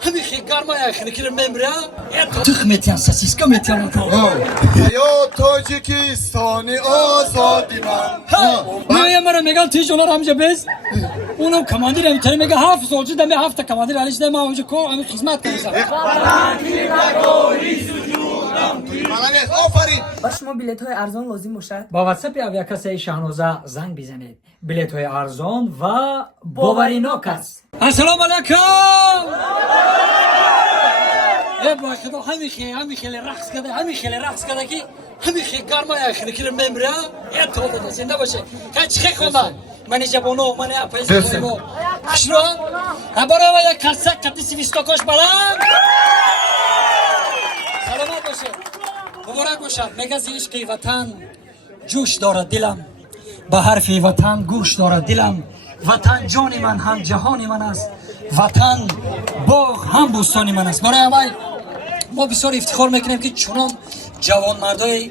همین گرما یا خنکر ممرا تخمتیان ساسیسکا متیان کو یا تاجیکستانی آزادی من نه مرا میگن تیج اونا همجا بس اونم کماندیر میتونه میگه هفت سالچی دم هفت کماندیر علیش دم اونجا کو همین خدمت کنه با شما بلیط های ارزان لازم باشد با واتساپ اویاکاس شاهنوزه زنگ بزنید بلیط های ارزان و باوریناک است. السلام علیکم. با خدا همین خیلی رقص کرده که همین خیلی گرما یا خنکر ممرا یا تو زنده باشه که چه خونده من جوانو من اپایز کنم شنو برای ما یک کاسه کتی سویستا کوش بلند سلامت باشه مبارک باشد میگه زیش که وطن جوش دارد دلم به حرف وطن گوش دارد دلم وطن جان من هم جهان من است وطن باغ هم بوستان من است برای ما بسیار افتخار میکنیم که چنان جوان مردای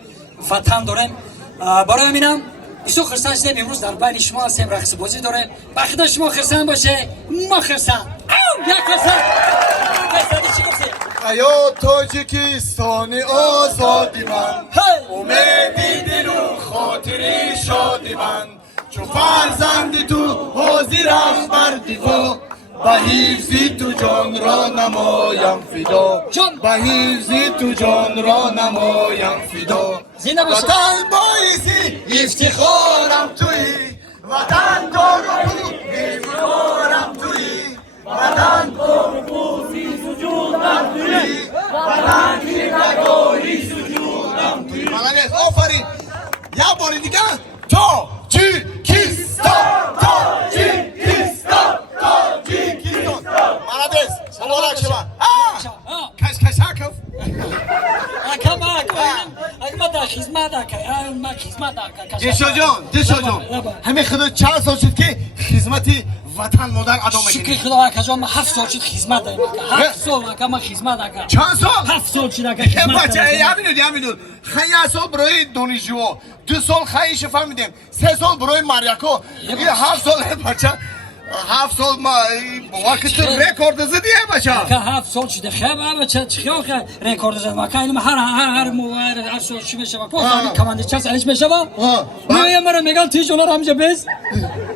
وطن داریم برای همینم بسیار خرسند شدیم امروز در بین شما هستیم رقص بازی داریم با خدا شما خرسند باشه ما خرسند یک خرسند چی گفتی؟ یا تاجیکستانی آزادی من امیدی دل و خاطری شادی من چون فرزند تو حاضرم بر دیوار به حفظی تو جان را نمایم فدا به حفظی تو جان را نمایم فدا وطن بایزی افتخارم توی وطن دارو افتخارم توی وطن دارو سجودم توی وطن نگاهی سجودم توی آفرین یه باری دیگه تاجیکستان مالادس مبارک شما کشکشاکف دیشو جان همین خدا چند سال شد که خدمتی وطن مادر ادا میکنی شکر خدا اکا جان من 7 سال شد خدمت دارم 7 سال اکا من خدمت اکا چند سال؟ 7 سال شد اکا خدمت دارم همینو خیلی سال برای دانشجو 2 سال خیلی شفا میدیم 3 سال برای مریکو 7 سال بچه 7 سال ما وقت رکورد زدیه بچه اکا 7 سال شده خیلی بچه چخیال که رکورد زدم اکا اینو هر موارد هر سال چی میشه اکا کماندیر چند سالش میشه نه مرا میگن تیج اونا همجا بس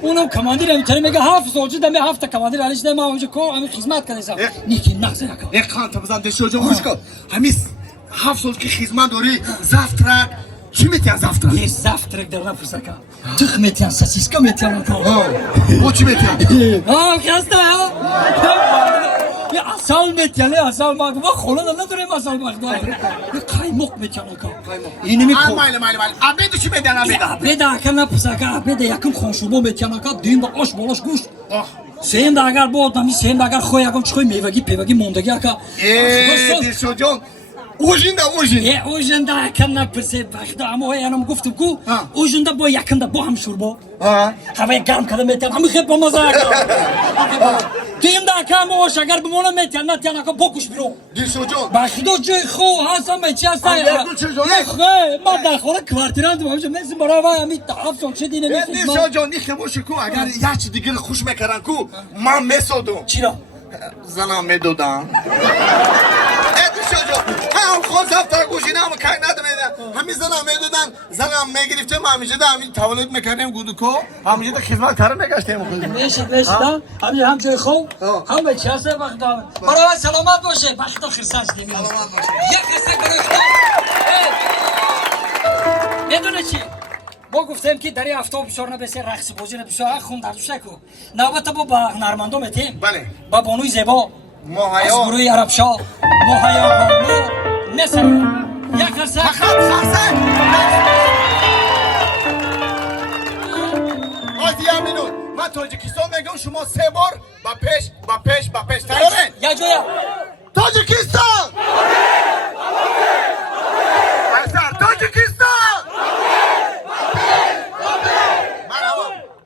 اونم کماندیر میتونه میگه 7 سال شده دم هفت کماندیر علیش دم اونجا کو همین خدمت کنه نیکی نخزه اکا یک خانت بزن دشو جان خوش کن همین 7 سال که خدمت داری زفترک چی میتین زفترک؟ یه زفترک در نفس اکا تخ میتین ساسیسکا میتین اکا او چی میتین؟ خسته ها یه اصال میتین اصال مگه ما خونه نداریم اصال مگه قایمق میتین اکا اینی میکن مایل عبیدو چی میتین عبیدو؟ عبیدو اکا نفس اکا عبیدو یکم خونشوبو میتین اکا دیم با آش بالاش گوشت سیم دا اگر بود نمی سیم دا اگر خوی اکم چخوی میوگی پیوگی موندگی اکا دیشو جان اوژنده اکن نپرسه بخدا اما اینم گفتم کو اوژنده با یکنده با هم شوربا هوای گرم کده میتن همه خیلی با مزه اکا تیم دا اکا موش اگر بمونه میتن نتیان اکا بکش برو دیشو جان بخدا جای خو هستم میچی هستم ما داخل کوارتیران دوام همشه میزیم برای وای همی تحف سال چه دینه میخوز دیشو جان نیخه باشه کو اگر یه چی دیگر خوش میکرن کو من میسودم چرا؟ زنم میدودم هم خود زفتر گوشینه همه کاری نداره همین زنم میدودن زنم میگرفتیم همیشه ده همین تولد میکردیم گودکو همیشه ده خدمت کارم میگشتیم میشید همیشه هم جای خوب هم به چه هسته بخدا برای سلامت باشه بخدا خرسان شدیم سلامت باشه یک خسته برای خدا میدونه چی؟ ما گفتیم که در این هفته بسیار نبسه رقص بازی بسیار خون در دوشه کو نوبت با هنرمندا میتیم بله با بانوی زیبا ماهیا از گروه عربشاه ماهیا بانو نسر یک خرسه آزی امینون من تاجیکستان میگم شما 3 بار با پیش تیاره یا جویا تاجیکستان